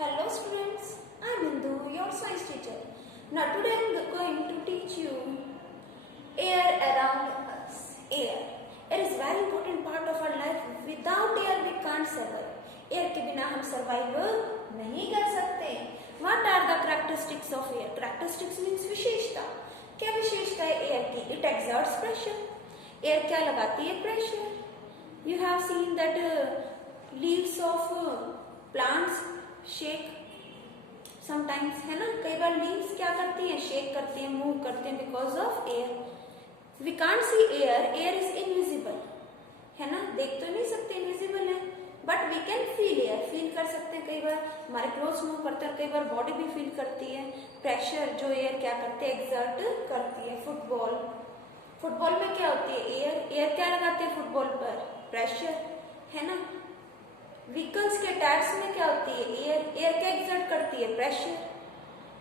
Hello students, I am Bindu, your science teacher. Now today I am going to teach you air around us. Air. Air is very important part of our life. Without air we can't survive. Air के बिना हम survive नहीं कर सकते. What are the characteristics of air? Characteristics means विशेषता. क्या विशेषता है air की? It exerts pressure. Air क्या लगाती है? Pressure. You have seen that leaves of plants shake sometimes, है ना. कई बार लीव्स क्या करती हैं? शेक करती हैं, मूव करते हैं because of air. We can't see air. Air is invisible, है ना. देख तो नहीं सकते, इनविजिबल है, but we can feel air. Feel कर सकते हैं. कई बार हमारे क्लोथ्स मूव करते हैं, कई बार बॉडी भी फील करती है. प्रेशर जो एयर क्या करती है? एक्सर्ट करती है. फुटबॉल में क्या होती है? एयर क्या लगाते हैं फुटबॉल पर? प्रेशर, है ना. व्हीकल्स के टायर्स में क्या होती है? एयर क्या एक्सर्ट करती है? प्रेशर.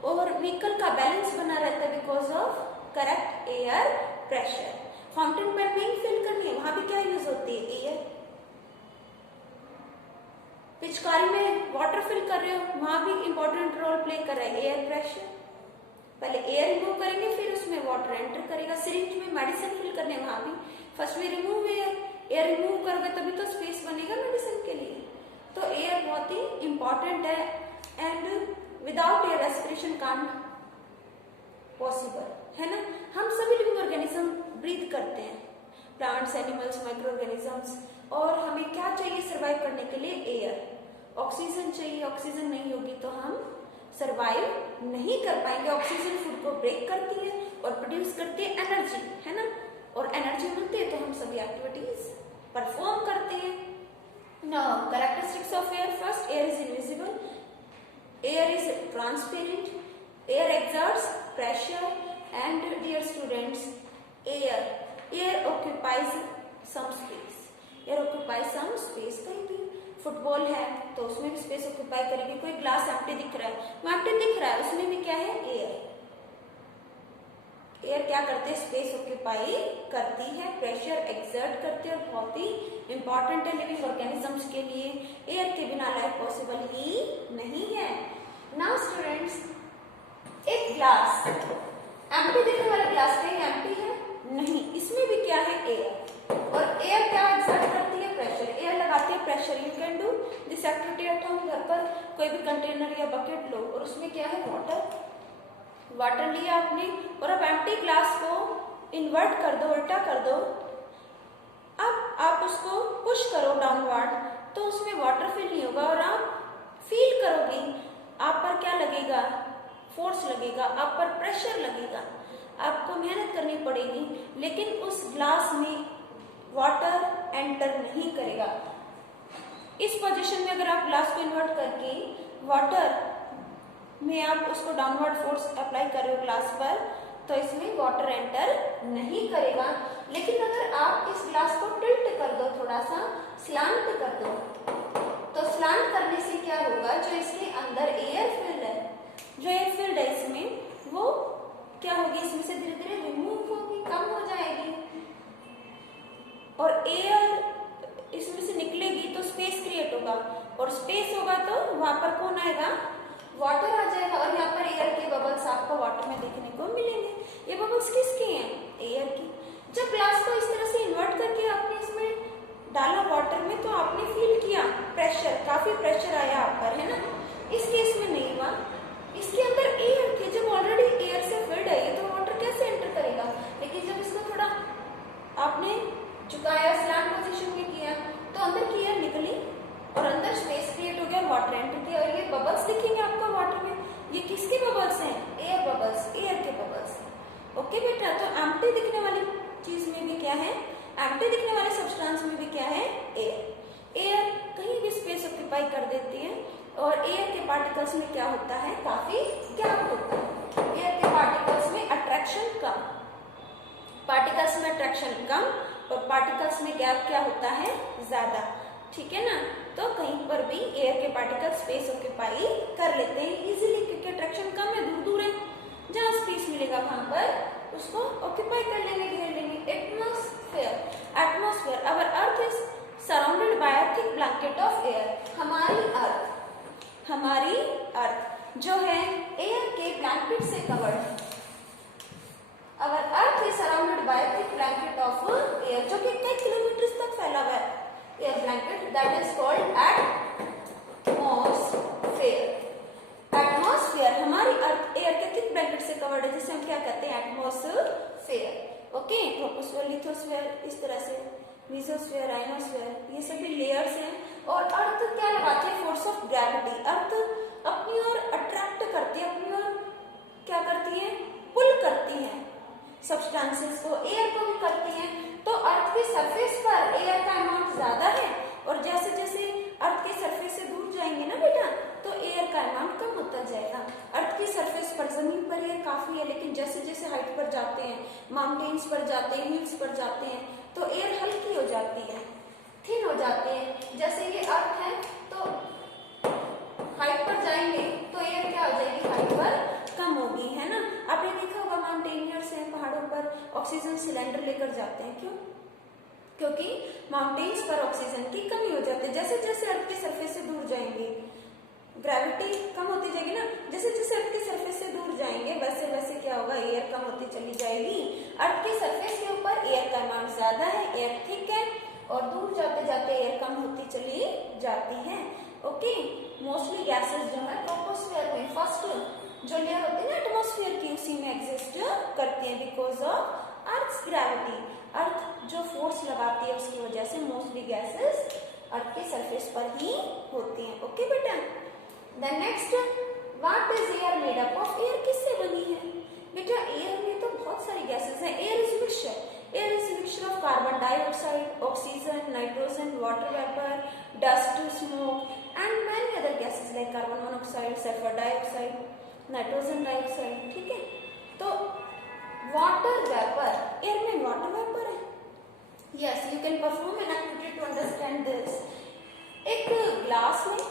और व्हीकल का बैलेंस बना रहता है because of correct air pressure. Fountain pen में फिल करनी है, वहां भी क्या यूज होती है? एयर. पिचकारी में वाटर फिल कर रहे हो, वहां भी इंपॉर्टेंट रोल प्ले कर रहा है एयर प्रेशर. पहले एयर रिमूव करेंगे, फिर उसमें वाटर एंटर करेगा. सिरिंज में मेडिसिन फिल करने, वहां भी फर्स्ट में रिमूव एयर रिमूव करोगे तभी तो स्पेस बनेगा मेडिसिन के लिए. तो एयर बहुत ही इंपॉर्टेंट है. And without air respiration can't possible, है ना. हम सभी लिविंग ऑर्गेनिज्म ब्रीथ करते हैं, प्लांट्स, एनिमल्स, माइक्रो ऑर्गेनिजम्स. और हमें क्या चाहिए सर्वाइव करने के लिए? एयर. ऑक्सीजन चाहिए. ऑक्सीजन नहीं होगी तो हम सर्वाइव नहीं कर पाएंगे. ऑक्सीजन फूड को ब्रेक करती है और प्रोड्यूस करती है एनर्जी, है ना. और एनर्जी मिलती है तो हम सभी एक्टिविटीज परफॉर्म करते हैं. Now, characteristics of air. First, air is invisible. Air is transparent. Air exerts pressure. And dear students, air occupies some space. Air occupies some space. कहीं भी फुटबॉल है तो उसमें भी स्पेस ऑक्यूपाई करेगी. कोई ग्लास एम्प्टी दिख रहा है, वो एम्प्टी दिख रहा है, उसमें भी क्या है? एयर. एयर क्या करते हैं? स्पेस ऑक्यूपाई करती है, प्रेशर एक्सर्ट करते हैं और बहुत ही इंपॉर्टेंट है लिविंग ऑर्गेनिजम्स के लिए. एयर के बिना लाइफ पॉसिबल ही नहीं है. नाउ स्टूडेंट्स, एक ग्लास एम्प्टी दिखने वाला ग्लास कहीं एम्प्टी है? नहीं. इसमें भी क्या है? एयर. और एयर क्या एक्सर्ट करती है? प्रेशर. एयर लगाती है pressure. You can do this activity at home. घर पर कोई भी कंटेनर या बकेट लो और उसमें क्या है? वाटर लिया आपने और अब एम्प्टी ग्लास को इन्वर्ट कर दो, उल्टा कर दो. अब आप उसको पुश करो डाउनवर्ड तो उसमें वाटर फिल नहीं होगा और आप फील करोगे आप पर क्या लगेगा? फोर्स लगेगा, आप पर प्रेशर लगेगा. आपको मेहनत करनी पड़ेगी, लेकिन उस ग्लास में वाटर एंटर नहीं करेगा. इस पोजीशन में अगर आप ग्लास को इन्वर्ट करके वाटर में आप उसको डाउनवर्ड फोर्स अप्लाई कर रहे हो ग्लास पर, तो इसमें वाटर एंटर नहीं करेगा. लेकिन अगर आप इस ग्लास को टिल्ट कर दो, थोड़ा सा स्लांट कर दो, तो स्लांट करने से क्या होगा? जो इसके अंदर एयर फिल्ड है, जो एयर फिल्ड है इसमें, वो क्या होगी? इसमें से धीरे धीरे रिमूव होगी, कम हो जाएगी. और एयर इसमें से निकलेगी तो स्पेस क्रिएट होगा, और स्पेस होगा तो वहां पर कौन आएगा? वाटर आ जाएगा. और यहाँ पर एयर के बबल्स आपको वाटर में देखने को मिलेंगे. ये बबल्स किसके हैं? एयर की. जब ग्लास को इस तरह से इन्वर्ट करके आपने इसमें डाला वाटर में, तो आपने फील किया प्रेशर, काफी प्रेशर आया आप पर, है ना. इस केस में नहीं हुआ. इसके अंदर एयर थे. जब ऑलरेडी एयर से फिल्ड है ये, तो वाटर कैसे एंटर करेगा? लेकिन जब इसको थोड़ा आपने झुकाया, स्लैंट पोजीशन में किया, तो अंदर की एयर निकली और अंदर स्पेस क्रिएट हो गया, वाटर एंटर किया. और ये बबल्स दिखेंगे आपको वाटर में. ये किसके बबल्स हैं? एयर बबल्स, एयर के बबल्स. ओके बेटा, तो एम्प्टी दिखने वाली चीज में भी क्या है? एम्प्टी दिखने वाले सब्सटेंस में भी क्या है? एयर. एयर कहीं भी स्पेस ऑक्यूपाई कर देती है. और एयर के पार्टिकल्स में क्या होता है? काफी गैप होता है. एयर के पार्टिकल्स में अट्रैक्शन कम, पार्टिकल्स में अट्रैक्शन कम और पार्टिकल्स में गैप क्या होता है? ज्यादा. ठीक है ना. तो कहीं पर भी एयर के पार्टिकल स्पेस ऑक्यूपाई कर लेते हैं इजीली, क्योंकि अट्रैक्शन कम है, दूर दूर है. जहां स्पेस मिलेगा वहां पर उसको ऑक्यूपाई कर लेंगे, घेर लेंगे. Atmosphere. Our earth is surrounded bye a thick blanket of air. हमारी अर्थ, हमारी अर्थ जो है एयर के ब्लैंकेट से कवर्ड है। Our earth is surrounded by thick blanket of air, जो कि कई किलोमीटर तक फैला हुआ है air blanket, that is called atmosphere. Atmosphere हमारी अर्थ एयर के थिक ब्लैंकेट से कवर्ड है, जिसे हम क्या कहते हैं, एटमॉस्फेयर। ओके, ट्रोपोस्फेयर, लिथोस्फेयर, इस तरह से मेसोस्फेयर, आइनोस्फेयर, ये सभी लेयर्स हैं। और अर्थ क्या लगाती है, फोर्स ऑफ ग्रेविटी। अर्थ अपनी ओर अट्रैक्ट करती है, अपनी ओर क्या करती है, पुल करती है सब्सटेंसेस को, एयर को भी करती है। तो अर्थ की सरफेस पर एयर का अमाउंट ज्यादा है, और जैसे जैसे अर्थ के सरफेस से दूर जाएंगे ना बेटा, तो एयर का अमाउंट कम होता जाएगा। अर्थ की सरफेस पर, जमीन पर एयर काफी है, लेकिन जैसे जैसे हाइट पर जाते हैं, माउंटेन्स पर जाते हैं, हिल्स पर जाते हैं, तो एयर हल्की हो जाती है, थिन हो जाती है। जैसे ये अर्थ है, तो हाइट पर जाएंगे तो एयर क्या हो जाएगी, हाइट पर कम होगी, है ना। आपने देखा होगा माउंटेनियर्स हैं, पहाड़ों पर ऑक्सीजन सिलेंडर लेकर जाते हैं, क्यों, क्योंकि माउंटेन्स पर ऑक्सीजन की कमी हो जाती है। जैसे जैसे अर्थ की सरफेस से दूर जाएंगे, ग्रेविटी कम होती जाएगी ना, जैसे जैसे अर्थ की सरफेस से दूर जाएंगे वैसे वैसे क्या होगा, एयर कम होती चली जाएगी। अर्थ की सरफेस के ऊपर एयर का अमाउंट ज्यादा है, एयर थिक है, और दूर जाते जाते एयर कम होती चली जाती है। ओके, मोस्टली गैसेस जो है ट्रोपोस्फेयर में फर्स्ट जो लेयर होती है ना एटमॉस्फेयर की, उसी में एग्जिस्ट करती है बिकॉज ऑफ अर्थ्स ग्रेविटी। अर्थ जो फोर्स लगाती है उसकी वजह से मोस्टली गैसेस अर्थ की सरफेस पर ही होती हैं। ओके बेटा, then next, what is air made up of. Air किससे बनी है बेटा, एयर में तो बहुत सारी गैसेस हैं। Air is mixture, air is mixture of carbon dioxide, oxygen, nitrogen, water vapour, dust, smoke and many other gases like carbon monoxide, sulphur dioxide, nitrogen dioxide. ठीक है, तो वाटर वेपर, एयर में water vapour है। Yes, you can perform an activity to understand this. एक glass में,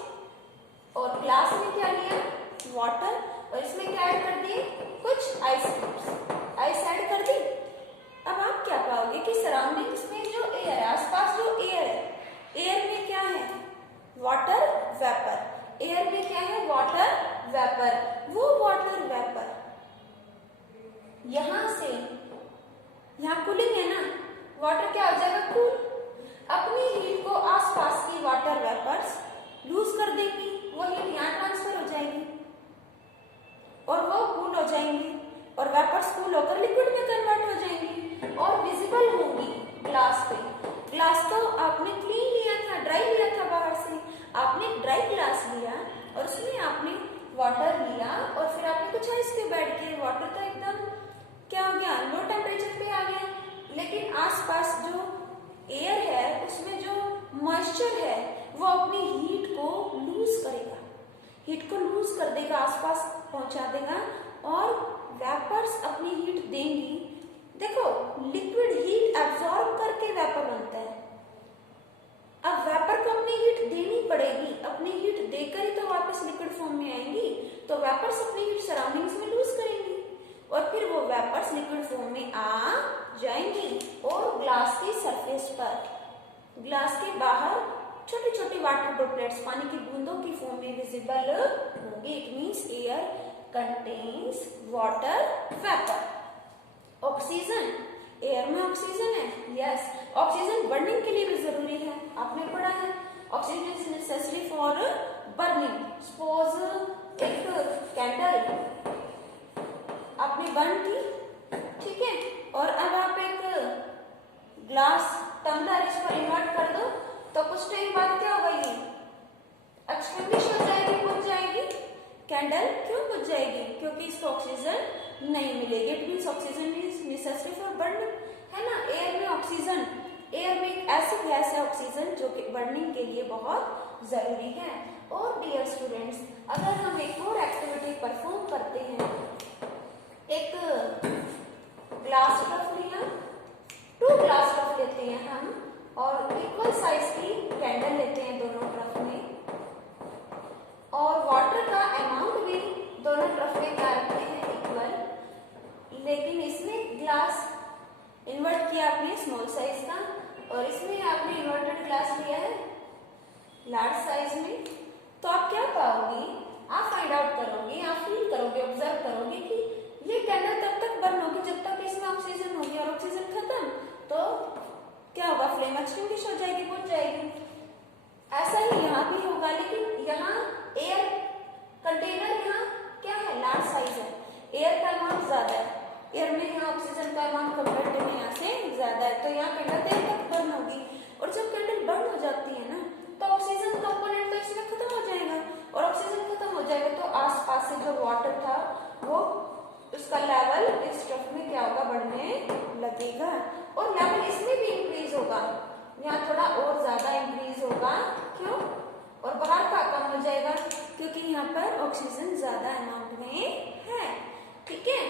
और glass में क्या लिया, वाटर, और इसमें क्या ऐड कर दिए, कुछ आइस क्यूब्स, आइस ऐड कर दी। अब आप क्या पाओगे कि सराउंडिंग्स में जो एयर है, आसपास जो एयर है, एयर में क्या है, वाटर वेपर। एयर में क्या है, वाटर वेपर। वो वाटर वेपर यहां से, यहां कूलिंग है ना, वाटर क्या हो जाएगा, कूल। अपनी हीट को आसपास की वाटर वेपर्स लूज कर देगी, वो हीट यहाँ ट्रांसफर हो जाएगी और वो कूल हो जाएंगी, और वेपर्स कूल होकर लिक्विड में कन्वर्ट हो जाएंगी और विजिबल होंगी ग्लास पे। ग्लास तो आपने क्लीन लिया था, ड्राई लिया था बाहर से, आपने ड्राई ग्लास लिया और उसमें आपने वाटर लिया और फिर आपने कुछ आइस क्यूब ऐड किए। वाटर तो एकदम क्या हो गया, लो टेम्परेचर पे आ गया, लेकिन आसपास जो एयर है उसमें जो मॉइस्चर है वो अपनी हीट को लूज करेगा, हीट को लूज कर देगा, आसपास पहुंचा देगा और वेपर्स अपनी हीट देंगी। देखो, लिक्विड हीट एब्जॉर्ब करके वेपर बनता है। अब वेपर को अपनी हीट देनी पड़ेगी, अपनी हीट देकर ही तो वापस लिक्विड फॉर्म में आएंगी, तो वेपर्स अपनी हीट सराउंडिंग्स में लूज करेंगी और फिर वो वेपर्स लिक्विड फॉर्म में आ जाएंगी और ग्लास की सरफेस पर, ग्लास के बाहर छोटी छोटी वाटर ड्रॉपलेट्स पानी की बूंदों की फॉर्म में विजिबल होंगे। It means air contains water vapour. Oxygen, air में ऑक्सीजन है, यस, ऑक्सीजन बर्निंग के लिए भी जरूरी है, आपने पढ़ा है। Oxygen is necessary for burning. Suppose एक कैंडल आपने बर्न की, ठीक है, और अब आप एक ग्लास टम्बलर इस पर इन्वर्ट कर दो, तो कुछ टाइम बाद क्या होगा, ये एक्सटिंग्विश हो जाएगी, बुझ जाएगी कैंडल। क्यों बुझ जाएगी, क्योंकि इसको ऑक्सीजन नहीं मिलेगी। It means oxygen is necessary for burning, है ना। एयर में ऑक्सीजन, एयर में एक ऐसी गैस है ऑक्सीजन जो कि बर्निंग के लिए बहुत जरूरी है। और डियर स्टूडेंट्स, अगर हम एक और एक्टिविटी परफॉर्म करते हैं, एक ग्लास टफ लिया, 2 ग्लास टफ लेते हैं हम और इक्वल साइज की कैंडल लेते हैं दोनों तरफ में, और वाटर का अमाउंट भी दोनों तरफ में क्या रखते हैं, इक्वल। लेकिन इसमें ग्लास इन्वर्ट किया आपने स्मॉल साइज का और इसमें आपने इन्वर्टेड ग्लास लिया है लार्ज साइज में, तो आप क्या पाओगी, आप फाइंड आउट ऑक्सीजन होगी और ऑक्सीजन खत्म तो क्या होगा, फ्लेम एक्सटिंग्विश हो जाएगी, बुझ जाएगी। ऐसा ही यहाँ भी होगा, लेकिन यहाँ एयर कंटेनर यहाँ क्या है, लार्ज साइज है, एयर का अमाउंट ज्यादा है, एयर में यहाँ ऑक्सीजन का अमाउंट कंपेरेटिवली यहाँ से ज्यादा है, तो यहाँ कैंडल देर तक बर्न होगी। और जब कैंडल बर्न हो जाती है ना तो ऑक्सीजन कंपोनेंट तो इसमें खत्म हो जाएगा, और ऑक्सीजन खत्म हो जाएगा तो आसपास से जो वाटर था वो उसका लेवल इस स्टफ में क्या होगा, बढ़ने लगेगा, और लेवल इसमें भी इंक्रीज होगा, यहाँ थोड़ा और ज्यादा इंक्रीज होगा। क्यों? और बाहर का कम हो जाएगा क्योंकि यहाँ पर ऑक्सीजन ज्यादा अमाउंट में है। ठीक है,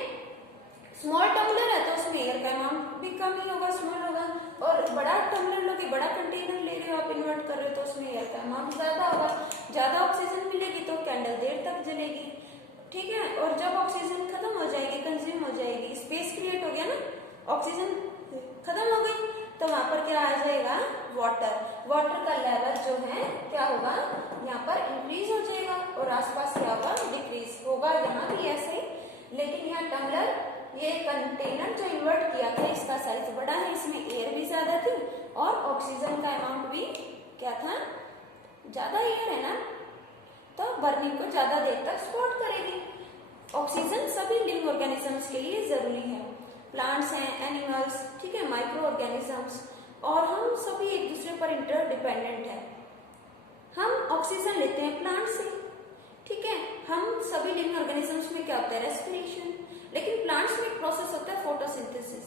स्मॉल टम्बलर है तो उसमें एयर का अमाउंट भी कम ही होगा, स्मॉल होगा, और बड़ा टम्बलर लोगे, बड़ा कंटेनर ले रहे हो आप, इन्वर्ट कर रहे हो तो उसमें एयर का अमाउंट ज्यादा होगा, ज्यादा ऑक्सीजन मिलेगी तो कैंडल देर तक जलेगी। ठीक है, और जब ऑक्सीजन खत्म हो जाएगी, कंज्यूम हो जाएगी, स्पेस क्रिएट हो गया ना, ऑक्सीजन खत्म हो गई तो वहां पर क्या आ जाएगा, वाटर, वाटर का लेवल जो है क्या होगा, यहाँ पर इंक्रीज हो जाएगा और आसपास क्या होगा, डिक्रीज होगा। यहाँ भी ऐसे, लेकिन यहाँ टम्बलर, ये कंटेनर जो इन्वर्ट किया था इसका साइज बड़ा है, इसमें एयर भी ज्यादा थी और ऑक्सीजन का अमाउंट भी क्या था, ज्यादा एयर है ना, तो बर्निंग को ज्यादा देर तक सपोर्ट करेगी। ऑक्सीजन सभी लिविंग ऑर्गेनिजम्स के लिए जरूरी है, प्लांट्स हैं, एनिमल्स, ठीक है, माइक्रो ऑर्गेनिजम्स, और हम सभी एक दूसरे पर इंटरडिपेंडेंट है। हम ऑक्सीजन लेते हैं प्लांट से, ठीक है, हम सभी लिविंग ऑर्गेनिजम्स में क्या होता है, रेस्पिरेशन, लेकिन प्लांट्स में एक प्रोसेस होता है फोटोसिंथेसिस।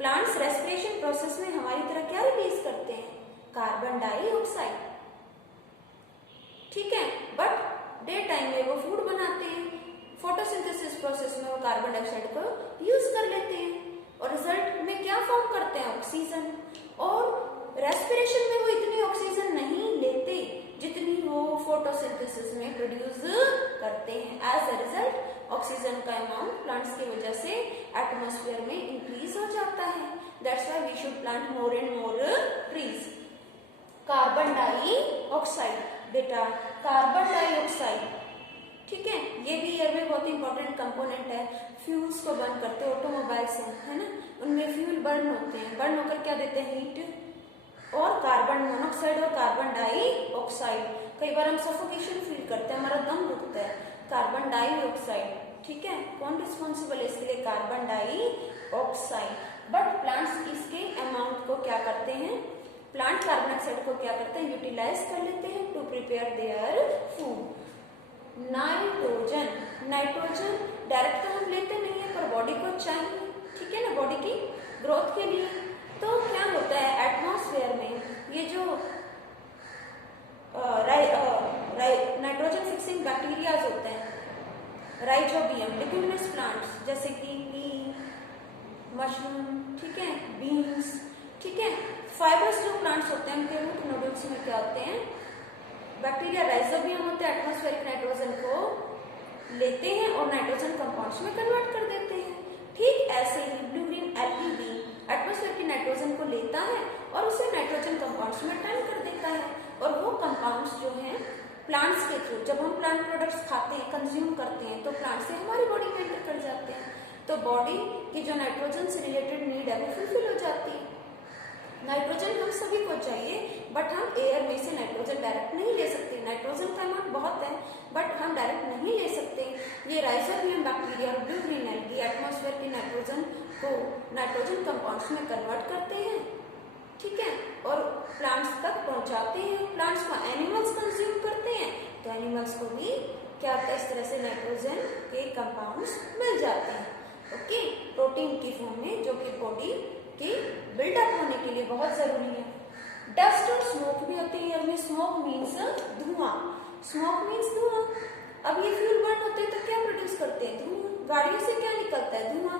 प्लांट्स रेस्पिरेशन प्रोसेस में हमारी तरह क्या रिलीज करते हैं, कार्बन डाइऑक्साइड, ठीक है, बट डे टाइम में वो फूड बनाते हैं, फोटोसिंथेसिस प्रोसेस में वो कार्बन डाइऑक्साइड को यूज कर लेते हैं और रिजल्ट में क्या फॉर्म करते हैं, ऑक्सीजन। और रेस्पिरेशन में वो इतनी ऑक्सीजन नहीं लेते जितनी वो फोटोसिंथेसिस में प्रोड्यूस करते हैं। एज अ रिजल्ट ऑक्सीजन का अमाउंट प्लांट्स की वजह से एटमॉस्फेयर में इंक्रीज हो जाता है। That's why we should plant more and more trees. Carbon dioxide, बेटा कार्बन डाइऑक्साइड, ठीक है, ये भी एयर में बहुत इंपॉर्टेंट कंपोनेंट है। फ्यूल्स को बर्न करते हैं, ऑटोमोबाइल्स है ना, उनमें फ्यूल बर्न होते हैं, बर्न होकर क्या देते हैं, हीट और कार्बन मोनोऑक्साइड और कार्बन डाइऑक्साइड। कई बार हम सफोकेशन फील करते हैं, हमारा दम रुकता है, कार्बन डाइऑक्साइड, ठीक है, कौन रिस्पॉन्सिबल है इसके लिए, कार्बन डाइऑक्साइड। बट प्लांट्स इसके अमाउंट को क्या करते हैं, प्लांट कार्बन डाइऑक्साइड को क्या करते हैं, यूटिलाइज कर लेते हैं to prepare their food. Nitrogen, nitrogen direct तो हम लेते नहीं है पर बॉडी को चाहिए, ठीक है ना, बॉडी की ग्रोथ के लिए। तो क्या होता है एटमॉस्फेयर में ये जो नाइट्रोजन फिक्सिंग बैक्टीरियाज होते हैं, राइजोबियम, लिग्यूमिनस प्लांट्स जैसे कि पी, मशरूम, ठीक है, बीन्स, ठीक है, फाइबर्स जो प्लांट्स होते हैं उनके रूट नोडल्स में क्या होते हैं, बैक्टीरिया राइजोबियम होते हैं, एटमॉस्फेरिक नाइट्रोजन को लेते हैं और नाइट्रोजन कंपाउंड्स में कन्वर्ट कर देते हैं। ठीक ऐसे ही ब्लू ग्रीन एल्गी भी एटमॉस्फेयर की नाइट्रोजन को लेता है और उसे नाइट्रोजन कंपाउंड्स में टर्न कर देता है, और वो कंपाउंड्स जो हैं प्लांट्स के थ्रू, जब हम प्लांट प्रोडक्ट्स खाते हैं, कंज्यूम करते हैं, तो प्लांट से हमारी बॉडी में एंटर कर जाते हैं, तो बॉडी की जो नाइट्रोजन से रिलेटेड नीड है वो फुलफिल हो जाती है। नाइट्रोजन हम सभी को चाहिए, बट हम एयर में से नाइट्रोजन डायरेक्ट नहीं ले सकते, नाइट्रोजन का अमाउंट बहुत है बट हम डायरेक्ट नहीं ले सकते। ये राइजोबियम बैक्टीरिया और ब्लू ग्रीन एल्गी एटमॉस्फेयर की नाइट्रोजन को नाइट्रोजन कंपाउंड्स में कन्वर्ट करते हैं, ठीक है, और प्लांट्स तक पहुंचाते हैं। प्लांट्स को एनिमल्स कंज्यूम करते हैं तो एनिमल्स को भी क्या होता है, इस तरह से नाइट्रोजन के कंपाउंड्स मिल जाते हैं, ओके, प्रोटीन की फॉर्म में, जो कि बॉडी के बिल्डअप होने के लिए बहुत जरूरी है। डस्ट और स्मोक भी होती है एयर में। स्मोक मीन्स धुआं, स्मोक मीन्स धुआं। अब ये फ्यूल बर्न होते हैं तो क्या प्रोड्यूस करते हैं, धुआं। गाड़ियों से क्या निकलता है, धुआं।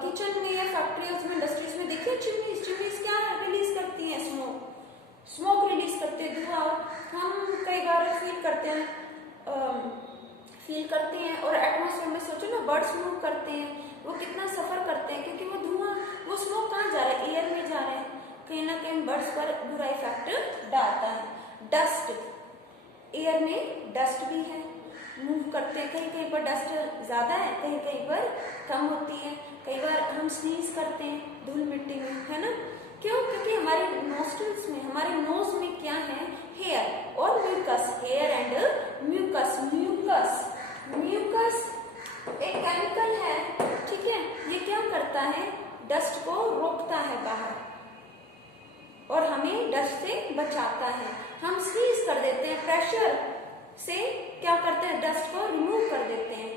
किचन में या फैक्ट्रीज में, इंडस्ट्रीज में देखिए चिमनीज, चिमनीज क्या रिलीज करती हैं, स्मोक, स्मोक रिलीज करते हैं, धुआं। हम कई बार फील करते हैं और एटमॉस्फेयर में सोचो ना, बर्ड्स मूव करते हैं, वो कितना सफर करते हैं क्योंकि वो धुआं, वो स्मोक कहाँ जा रहा है, एयर में जा रहा है, कहीं ना कहीं बर्ड्स पर बुरा इफेक्ट डालता है। डस्ट, एयर में डस्ट भी है, मूव करते हैं, कहीं कहीं पर डस्ट ज्यादा है, कहीं कहीं पर कम होती है, कई बार हम स्नीज करते हैं धूल मिट्टी में, है ना। क्यों? क्योंकि हमारे नोस्ट्रल्स में, हमारे नोज में क्या है, हेयर और mucus, hair and mucus. Mucus mucus एक केमिकल है, ठीक है। ये क्या करता है, डस्ट को रोकता है बाहर और हमें डस्ट से बचाता है। हम स्नीज कर देते हैं, प्रेशर से क्या करते हैं, डस्ट को रिमूव कर देते हैं।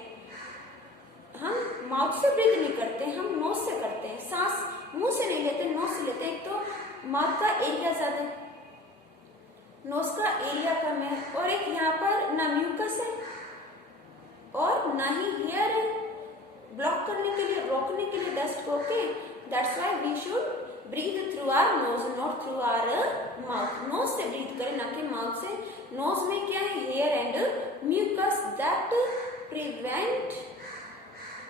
हम माउथ से ब्रीथ नहीं करते, हम नोज से करते हैं। सांस मुंह से नहीं लेते, नोज से लेते हैं। एक तो माउथ का एरिया ज्यादा है, नोज का एरिया कम है, और एक यहाँ पर ना म्यूकस है और ना ही हेयर है ब्लॉक करने के लिए, रोकने के लिए डस्ट को। Okay, that's why we should breathe through our nose, not through our mouth. Nose से ब्रीथ करें, ना कि माउथ से। नोज में क्या है, hair and mucus that prevent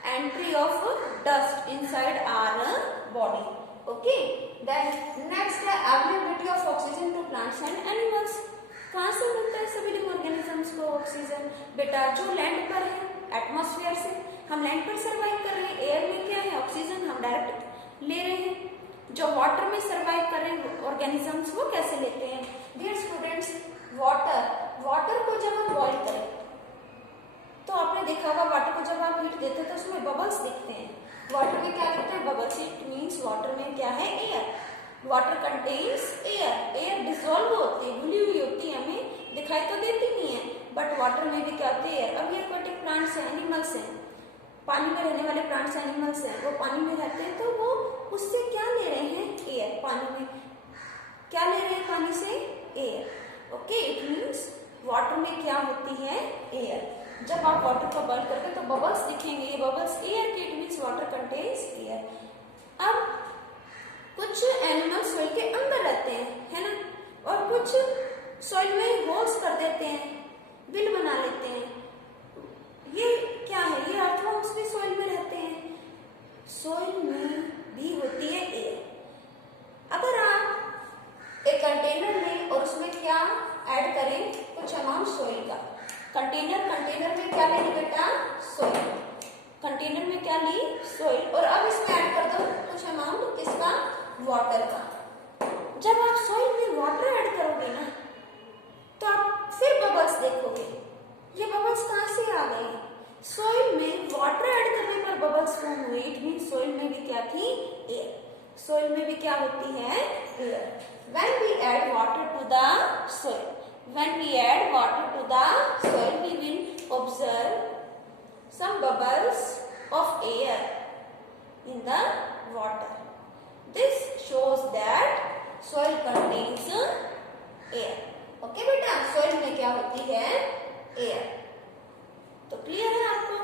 entry of dust inside our body. Okay, then next है availability of oxygen to plants and animals. कहाँ से मिलता है सभी लिविंग ऑर्गेनिजम्स को ऑक्सीजन? बेटा जो लैंड पर है, एटमॉस्फेयर से। हम लैंड पर सर्वाइव कर रहे हैं, एयर में क्या है, ऑक्सीजन हम डायरेक्ट ले रहे हैं। जो वाटर में सर्वाइव कर रहे हैं ऑर्गेनिजम्स, वो कैसे लेते हैं? डियर स्टूडेंट्स, वाटर को जब हम बॉइल करें तो आपने देखा होगा, वाटर को जब आप हीट देते हैं तो उसमें बबल्स दिखते हैं। वाटर में क्या दिखता है, बबल्स। इट मीन्स वाटर में क्या है, air. Water contains air. Air dissolve होती है, घुली हुई होती है, हमें दिखाई तो देती नहीं है, बट वाटर में भी क्या होती है, एयर। अब ये एक्वाटिक प्लांट्स हैं, एनिमल्स हैं, पानी में रहने वाले प्लांट्स एनिमल्स हैं, वो पानी में रहते हैं, तो वो उससे क्या ले रहे हैं, एयर। पानी में क्या ले रहे हैं, पानी से air. Okay, it means water में क्या होती है, एयर। जब आप वाटर को बॉइल करते तो बबल्स दिखेंगे, ये बबल्स एयर के, it means water contains air. अब कुछ एनिमल सॉइल के अंदर रहते हैं, है ना, और कुछ सॉइल में होल्स कर देते हैं, बिल बना लेते हैं। ये क्या है, ये अर्थवर्म्स भी सॉइल में रहते हैं। सॉइल में भी होती है एयर। अगर आप एक कंटेनर लें और उसमें क्या ऐड करें, कुछ अमाउंट सॉइल का, कंटेनर में क्या लेंगे बेटा, सॉइल। कंटेनर में क्या ली, सॉइल, और अब इसमें ऐड कर दो कुछ अमाउंट किसका, वाटर का। जब आप सॉइल में वाटर ऐड करोगे ना, तो आप फिर बबल्स देखोगे। ये बबल्स कहाँ से आ गए, सॉइल में वाटर ऐड करने पर बबल्स फॉर्म हुए। इट मीन्स सॉइल में भी क्या थी, एयर। सॉइल में भी क्या होती है, air. When we add water to the soil, when we add water to the soil, we will observe some bubbles of air in the water. This shows that soil contains air. Okay बेटा, soil में क्या होती है, air। तो clear है आपको,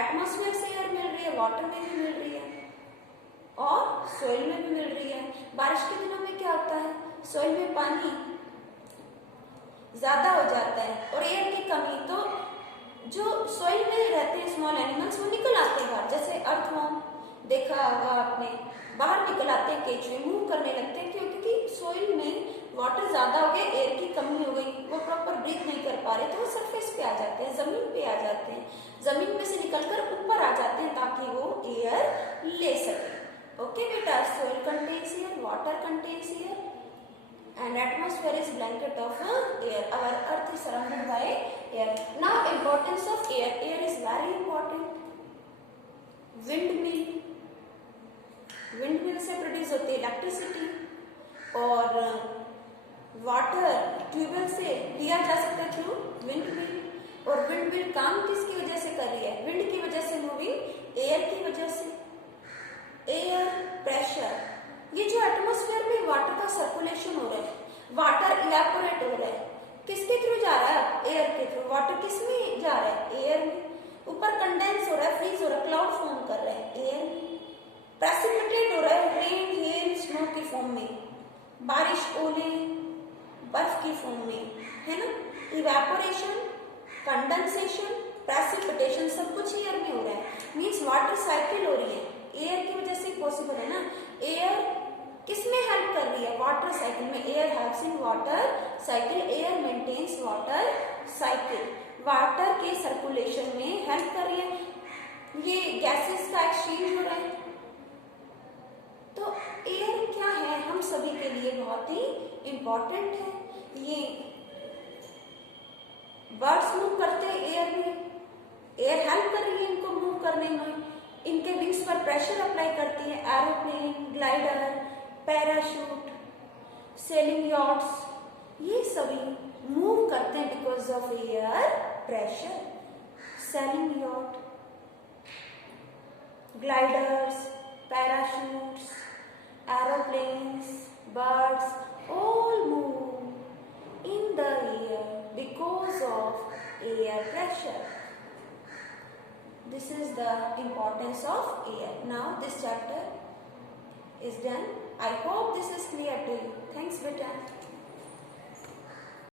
atmosphere से air मिल रही है, वाटर में भी मिल रही है और सोइल में भी मिल रही है। बारिश के दिनों में क्या होता है, सोइल में पानी ज्यादा हो जाता है और एयर की कमी, तो जो सॉइल में रहते हैं स्मॉल एनिमल्स, वो निकल आते हैं बाहर। जैसे अर्थवर्म देखा होगा आपने, बाहर निकल आते हैं, केचुए मूव करने लगते हैं। क्योंकि सॉइल में वाटर ज्यादा हो गया, एयर की कमी हो गई, वो प्रॉपर ब्रीथ नहीं कर पा रहे, तो वो सरफेस पे आ जाते हैं, जमीन पे आ जाते हैं, जमीन में से निकलकर ऊपर आ जाते हैं ताकि वो एयर ले सके। ओके बेटा, soil contains air, water contains air, and atmosphere is blanket of air. Our earth is surrounded by air. Now importance of air. Air is very important. windmill से प्रोड्यूस होती है इलेक्ट्रिसिटी, और water tubewell से लिया जा सकता है through windmill. और विंडमिल काम किसकी वजह से कर रही है, विंड की वजह से, मूविंग एयर की वजह से। एयर प्रेशर, ये जो एटमॉस्फेयर में वाटर का सर्कुलेशन हो रहा है, वाटर इवेपोरेट हो रहा है, किसके थ्रू जा रहा है, एयर के थ्रू। वाटर किस में जा रहा है, एयर में। ऊपर कंडेंस हो रहा है, फ्रीज हो रहा है, क्लाउड फॉर्म कर रहा है, एयर में। प्रेसिपिटेट हो रहा है, रेन, हेल, स्नो की फॉर्म में, बारिश, ओले, बर्फ की फॉर्म में, है ना। इवेपोरेशन, कंडेंसेशन, प्रेसिपिटेशन, सब कुछ एयर में हो रहा है। मीन्स वाटर साइकिल हो रही है, एयर की वजह से पॉसिबल है ना। एयर किसमें हेल्प कर रही है, वाटर साइकिल में। Air helps in water cycle, air maintains water cycle. Water के सर्कुलेशन में हेल्प कर रही है, ये गैसेस का एक्सचेंज हो रहा है। तो एयर क्या है, हम सभी के लिए बहुत ही इंपॉर्टेंट है। ये बर्ड्स मूव करते हैं एयर में, एयर हेल्प कर रही है इनको मूव करने में, इनके विंग्स पर प्रेशर अप्लाई करती है। Aeroplane, glider, parachute, selling yachts, ये सभी मूव करते हैं because of air pressure. Selling yacht, gliders, parachutes, aeroplanes, birds all move in the air because of air pressure. This is the importance of air. Now this chapter is done. I hope this is clear to you. Thanks, beta.